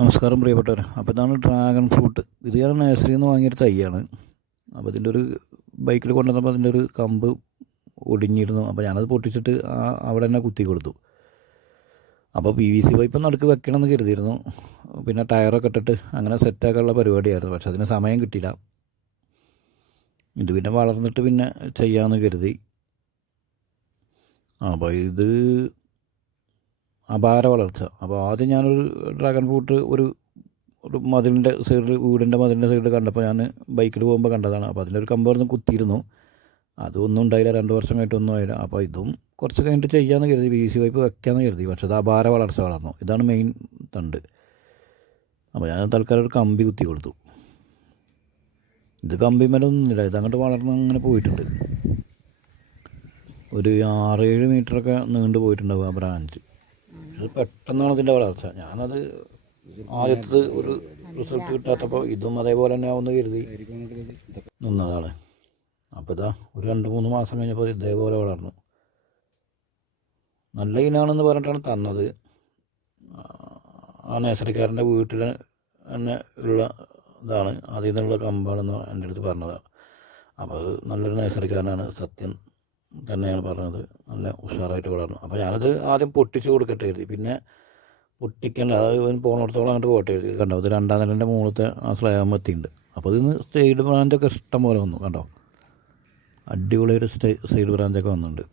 നമസ്കാരം പ്രിയപ്പെട്ടവർ അപ്പോൾ ഇതാണ് ഡ്രാഗൺ ഫ്രൂട്ട് ഇത് ഞാൻ നഴ്സറിയിൽ നിന്ന് വാങ്ങിയൊരു തൈയാണ്. അപ്പോൾ ഇതിന്റെ ഒരു ബൈക്കിൽ കൊണ്ടുവന്നപ്പോൾ അതിന്റെ ഒരു കമ്പ് ഒടിഞ്ഞിരുന്നു. അപ്പോൾ ഞാനത് പൊട്ടിച്ചിട്ട് ആ അവിടെ തന്നെ കുത്തി കൊടുത്തു. അപ്പോൾ പി വി സി പൈപ്പ് നടുക്ക് വെക്കണമെന്ന് കരുതിയിരുന്നു. പിന്നെ ടയറൊക്കെ ഇട്ടിട്ട് അങ്ങനെ സെറ്റാക്കാനുള്ള പരിപാടിയായിരുന്നു. പക്ഷെ അതിന് സമയം കിട്ടിയില്ല. ഇത് പിന്നെ വളർന്നിട്ട് പിന്നെ ചെയ്യാമെന്ന് കരുതി. അപ്പോൾ ഇത് അപാര വളർച്ച. അപ്പോൾ ആദ്യം ഞാനൊരു ഡ്രാഗൺ ഫ്രൂട്ട് ഒരു ഒരു മതിലിന്റെ സൈഡിൽ വീടിന്റെ മതിലിന്റെ സൈഡിൽ കണ്ടപ്പോൾ ഞാൻ ബൈക്കിൽ പോകുമ്പോൾ കണ്ടതാണ്. അപ്പോൾ അതിലൊരു കമ്പ് കുത്തിയിരുന്നു. അതൊന്നും ഉണ്ടായില്ല. രണ്ട് വർഷമായിട്ട് കഴിഞ്ഞിട്ടൊന്നും ആയില്ല. അപ്പോൾ ഇതും കുറച്ച് കഴിഞ്ഞിട്ട് ചെയ്യാമെന്ന് കരുതി. ബി സി വൈപ്പ് വെക്കാമെന്ന് കരുതി. പക്ഷേ അത് അപാര വളർച്ച വളർന്നു. ഇതാണ് മെയിൻ തണ്ട്. അപ്പോൾ ഞാൻ തൽക്കാലം ഒരു കമ്പി കുത്തി കൊടുത്തു. ഇത് കമ്പി മേലൊന്നുമില്ല ഇത് അങ്ങോട്ട് വളർന്ന് അങ്ങനെ പോയിട്ടുണ്ട്. ഒരു ആറേഴ് മീറ്ററൊക്കെ നീണ്ടു പോയിട്ടുണ്ടാവും ആ ബ്രാഞ്ച് ഇത് പെട്ടെന്നാണ് ഇതിന്റെ വളർച്ച. ഞാനത് ആദ്യത്തത് ഒരു റിസൾട്ട് കിട്ടാത്തപ്പോൾ ഇതും അതേപോലെ തന്നെ ആവുമെന്ന് കരുതി. നിന്നതാണ്. അപ്പോൾ ഇതാ ഒരു രണ്ട് മൂന്ന് മാസം കഴിഞ്ഞപ്പോൾ ഇതേപോലെ വളർന്നു. നല്ല ഇനാണെന്ന് പറഞ്ഞിട്ടാണ് തന്നത്. ആ നേസറിക്കാരന്റെ വീട്ടിൽ തന്നെ ഉള്ള ഇതാണ്. അതിൽ നിന്നുള്ള കമ്പാണെന്ന് എന്റെ അടുത്ത് പറഞ്ഞതാണ്. അപ്പോൾ അത് നല്ലൊരു നേസറിക്കാരനാണ് സത്യം. തന്നെയാണ് പറഞ്ഞത്. നല്ല ഉഷാറായിട്ട് വളർന്നു. അപ്പോൾ ഞാനത് ആദ്യം പൊട്ടിച്ച് കൊടുക്കട്ടെ എഴുതി പിന്നെ പൊട്ടിക്കേണ്ട അത് ഇവൻ പോകണിടത്തോളം അങ്ങോട്ട് പോട്ടെ എഴുതി കണ്ടോ ഇത് രണ്ടാം നിലന്റെ മുകളിലത്തെ ആ സ്ലാബ് എത്തിയിട്ടുണ്ട്. അപ്പോൾ ഇതിന് സൈഡ് ബ്രാഞ്ചൊക്കെ ഇഷ്ടം പോലെ വന്നു കണ്ടോ? അടിപൊളിയൊരു സൈഡ് ബ്രാഞ്ചൊക്കെ വന്നിട്ടുണ്ട്.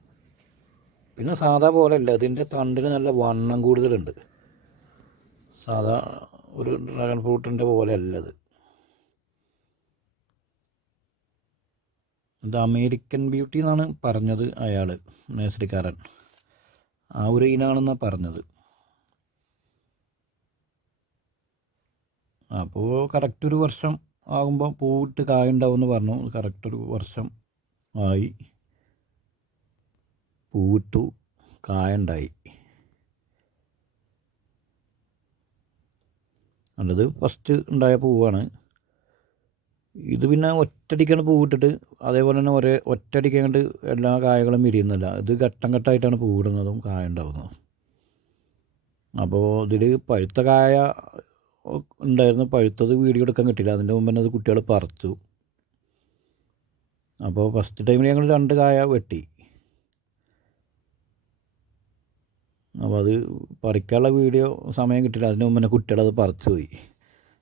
പിന്നെ സാധാ പോലെ അല്ല ഇതിന്റെ തണ്ടിന് നല്ല വണ്ണം കൂടുതലുണ്ട്. സാധാ ഒരു ഡ്രാഗൺ ഫ്രൂട്ടിന്റെ പോലെ അല്ല ഇത് അമേരിക്കൻ ബ്യൂട്ടി എന്നാണ് പറഞ്ഞത് അയാൾ നേഴ്സറിക്കാരൻ ആ ഒരു ഇനാണെന്നാണ് പറഞ്ഞത്. അപ്പോൾ കറക്റ്റ് ഒരു വർഷം ആകുമ്പോൾ പൂവിട്ട് കായുണ്ടാവുമെന്ന് പറഞ്ഞു. കറക്റ്റ് ഒരു വർഷം ആയി പൂവിട്ടു കായുണ്ടായി അല്ലത് ഫസ്റ്റ് ഉണ്ടായ പൂവാണ്. ഇത് പിന്നെ ഒറ്റടിക്കാണ് പൂവിട്ടിട്ട് അതേപോലെ തന്നെ ഒരേ ഒറ്റയടിക്ക് കണ്ട് എല്ലാ കായകളും വിരിയുന്നില്ല ഇത് ഘട്ടം ഘട്ടമായിട്ടാണ് പൂവിടുന്നതും കായ ഉണ്ടാകുന്നതും അപ്പോൾ ഇതിൽ പഴുത്ത കായ ഉണ്ടായിരുന്നു. പഴുത്തത് വീഡിയോ എടുക്കാൻ കിട്ടില്ല അതിന്റെ മുമ്പ് തന്നെ അത് കുട്ടികൾ പറിച്ചു. അപ്പോൾ ഫസ്റ്റ് ടൈമിൽ ഞങ്ങൾ രണ്ട് കായ വെട്ടി. അപ്പോൾ അത് പറിക്കാനുള്ള വീഡിയോ സമയം കിട്ടില്ല അതിന് മുമ്പ് തന്നെ കുട്ടികളത് പറിച്ചു പോയി.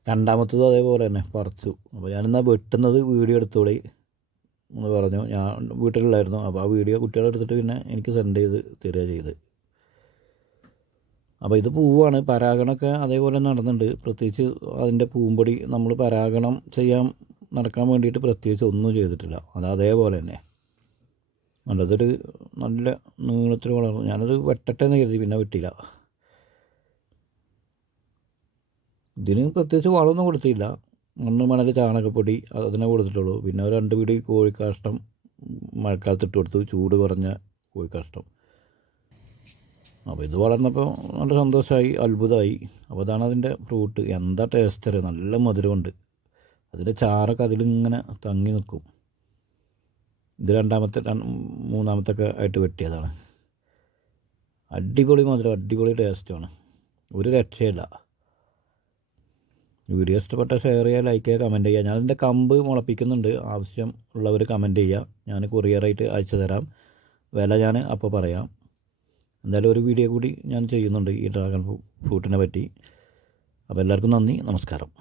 രണ്ടാമത്തതും അതേപോലെ തന്നെ പറിച്ചു. അപ്പോൾ ഞാനെന്നാൽ വെട്ടുന്നത് വീഡിയോ എടുത്തുകൂടി എന്ന് പറഞ്ഞു. ഞാൻ വീട്ടിലുള്ളായിരുന്നു അപ്പോൾ ആ വീഡിയോ കുട്ടികളെ എടുത്തിട്ട് പിന്നെ എനിക്ക് സെൻഡ് ചെയ്ത് തരിക ചെയ്ത്. അപ്പോൾ ഇത് പൂവാണ്. പരാഗണമൊക്കെ അതേപോലെ നടന്നുണ്ട് പ്രത്യേകിച്ച് അതിന്റെ പൂമ്പൊടി നമ്മൾ പരാഗണം ചെയ്യാൻ നടക്കാൻ വേണ്ടിയിട്ട് പ്രത്യേകിച്ച് ഒന്നും ചെയ്തിട്ടില്ല. അത് അതേപോലെ തന്നെ. നല്ലതൊരു നല്ല നീളത്തിൽ വളർന്നു ഞാനത് വെട്ടട്ടെ എന്ന് കരുതി പിന്നെ വെട്ടില്ല ഇതിന് പ്രത്യേകിച്ച് വളമൊന്നും കൊടുത്തില്ല. മണ്ണ് മണൽ ചാണകപ്പൊടി അതിനെ കൊടുത്തിട്ടുള്ളൂ. പിന്നെ ഒരു രണ്ട് പിടി കോഴിക്കാഷ്ടം മഴക്കാലത്ത് ഇട്ട് കൊടുത്തു. ചൂട് കുറഞ്ഞ കോഴിക്കാഷ്ടം. അപ്പോൾ ഇത് വളർന്നപ്പോൾ നല്ല സന്തോഷമായി അത്ഭുതമായി. അപ്പോൾ അതാണ് അതിന്റെ ഫ്രൂട്ട് എന്താ ടേസ്റ്റ് അറിയാം? നല്ല മധുരമുണ്ട്. അതിന്റെ ചാറൊക്കെ അതിലിങ്ങനെ തങ്ങി നിൽക്കും. ഇത് രണ്ടാമത്തെ മൂന്നാമത്തെ ഒക്കെ ആയിട്ട് വെട്ടിയതാണ്. അടിപൊളി മധുരം അടിപൊളി ടേസ്റ്റാണ് ഒരു രക്ഷയില്ല. വീഡിയോ ഇഷ്ടപ്പെട്ട ഷെയർ ചെയ്യുക ലൈക്ക് ചെയ്യുക കമന്റ് ചെയ്യുക. ഞാനിതിന്റെ കമ്പ് മുളപ്പിക്കുന്നുണ്ട്. ആവശ്യം ഉള്ളവർ കമന്റ് ചെയ്യുക. ഞാൻ കൊറിയറായിട്ട് അയച്ചു തരാം. വില ഞാൻ അപ്പോൾ പറയാം. എന്തായാലും ഒരു വീഡിയോ കൂടി ഞാൻ ചെയ്യുന്നുണ്ട് ഈ ഡ്രാഗൺ ഫ്രൂട്ടിനെ പറ്റി. അപ്പോൾ എല്ലാവർക്കും നന്ദി. നമസ്കാരം.